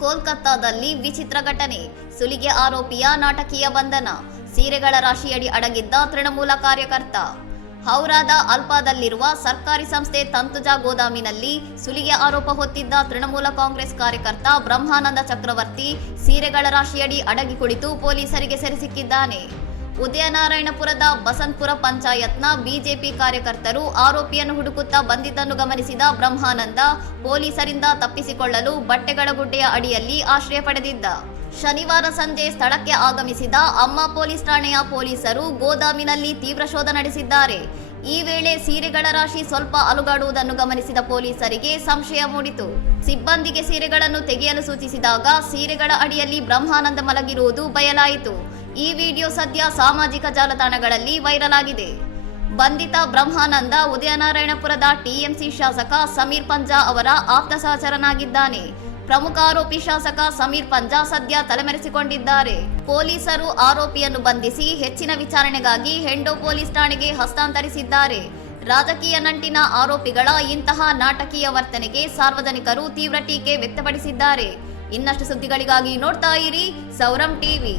ಕೋಲ್ಕತ್ತಾದಲ್ಲಿ ವಿಚಿತ್ರ ಘಟನೆ. ಸುಲಿಗೆ ಆರೋಪಿಯ ನಾಟಕೀಯ ಬಂಧನ. ಸೀರೆಗಳ ರಾಶಿಯಡಿ ಅಡಗಿದ್ದ ತೃಣಮೂಲ ಕಾರ್ಯಕರ್ತ. ಹೌರಾದ ಅಲ್ಪಾದಲ್ಲಿರುವ ಸರ್ಕಾರಿ ಸಂಸ್ಥೆ ತಂತುಜಾ ಗೋದಾಮಿನಲ್ಲಿ ಸುಲಿಗೆ ಆರೋಪ ಹೊತ್ತಿದ್ದ ತೃಣಮೂಲ ಕಾಂಗ್ರೆಸ್ ಕಾರ್ಯಕರ್ತ ಬ್ರಹ್ಮಾನಂದ ಚಕ್ರವರ್ತಿ ಸೀರೆಗಳ ರಾಶಿಯಡಿ ಅಡಗಿ ಕುಳಿತು ಪೊಲೀಸರಿಗೆ ಸೆರೆಸಿಕ್ಕಿದ್ದಾನೆ. ಉದಯನಾರಾಯಣಪುರದ ಬಸಂತಪುರ ಪಂಚಾಯತ್ನ ಬಿಜೆಪಿ ಕಾರ್ಯಕರ್ತರು ಆರೋಪಿಯನ್ನು ಹುಡುಕುತ್ತಾ ಬಂದಿದ್ದನ್ನು ಗಮನಿಸಿದ ಬ್ರಹ್ಮಾನಂದ ಪೊಲೀಸರಿಂದ ತಪ್ಪಿಸಿಕೊಳ್ಳಲು ಬಟ್ಟೆಗಳ ಗುಡ್ಡೆಯ ಅಡಿಯಲ್ಲಿ ಆಶ್ರಯ ಪಡೆದಿದ್ದ. ಶನಿವಾರ ಸಂಜೆ ಸ್ಥಳಕ್ಕೆ ಆಗಮಿಸಿದ ಅಮ್ಮ ಪೊಲೀಸ್ ಠಾಣೆಯ ಪೊಲೀಸರು ಗೋದಾಮಿನಲ್ಲಿ ತೀವ್ರ ಶೋಧ ನಡೆಸಿದ್ದಾರೆ. ಈ ವೇಳೆ ಸೀರೆಗಳ ರಾಶಿ ಸ್ವಲ್ಪ ಅಲುಗಾಡುವುದನ್ನು ಗಮನಿಸಿದ ಪೊಲೀಸರಿಗೆ ಸಂಶಯ ಮೂಡಿತು. ಸಿಬ್ಬಂದಿಗೆ ಸೀರೆಗಳನ್ನು ತೆಗೆಯಲು ಸೂಚಿಸಿದಾಗ ಸೀರೆಗಳ ಅಡಿಯಲ್ಲಿ ಬ್ರಹ್ಮಾನಂದ ಮಲಗಿರುವುದು ಬಯಲಾಯಿತು. ಈ ವಿಡಿಯೋ ಸದ್ಯ ಸಾಮಾಜಿಕ ಜಾಲತಾಣಗಳಲ್ಲಿ ವೈರಲ್ ಆಗಿದೆ. ಬಂಧಿತ ಬ್ರಹ್ಮಾನಂದ ಉದಯನಾರಾಯಣಪುರದ ಟಿಎಂಸಿ ಶಾಸಕ ಸಮೀರ್ ಪಂಜಾ ಅವರ ಆಪ್ತ ಸಹಚರನಾಗಿದ್ದಾನೆ. ಪ್ರಮುಖ ಆರೋಪಿ ಶಾಸಕ ಸಮೀರ್ ಪಂಜಾ ಸದ್ಯ ತಲೆಮರೆಸಿಕೊಂಡಿದ್ದಾರೆ. ಪೊಲೀಸರು ಆರೋಪಿಯನ್ನು ಬಂಧಿಸಿ ಹೆಚ್ಚಿನ ವಿಚಾರಣೆಗಾಗಿ ಹೆಂಡೋ ಪೊಲೀಸ್ ಠಾಣೆಗೆ ಹಸ್ತಾಂತರಿಸಿದ್ದಾರೆ. ರಾಜಕೀಯ ನಂಟಿನ ಆರೋಪಿಗಳ ಇಂತಹ ನಾಟಕೀಯ ವರ್ತನೆಗೆ ಸಾರ್ವಜನಿಕರು ತೀವ್ರ ಟೀಕೆ ವ್ಯಕ್ತಪಡಿಸಿದ್ದಾರೆ. ಇನ್ನಷ್ಟು ಸುದ್ದಿಗಳಿಗಾಗಿ ನೋಡ್ತಾ ಇರಿ ಸೌರಂ ಟಿವಿ.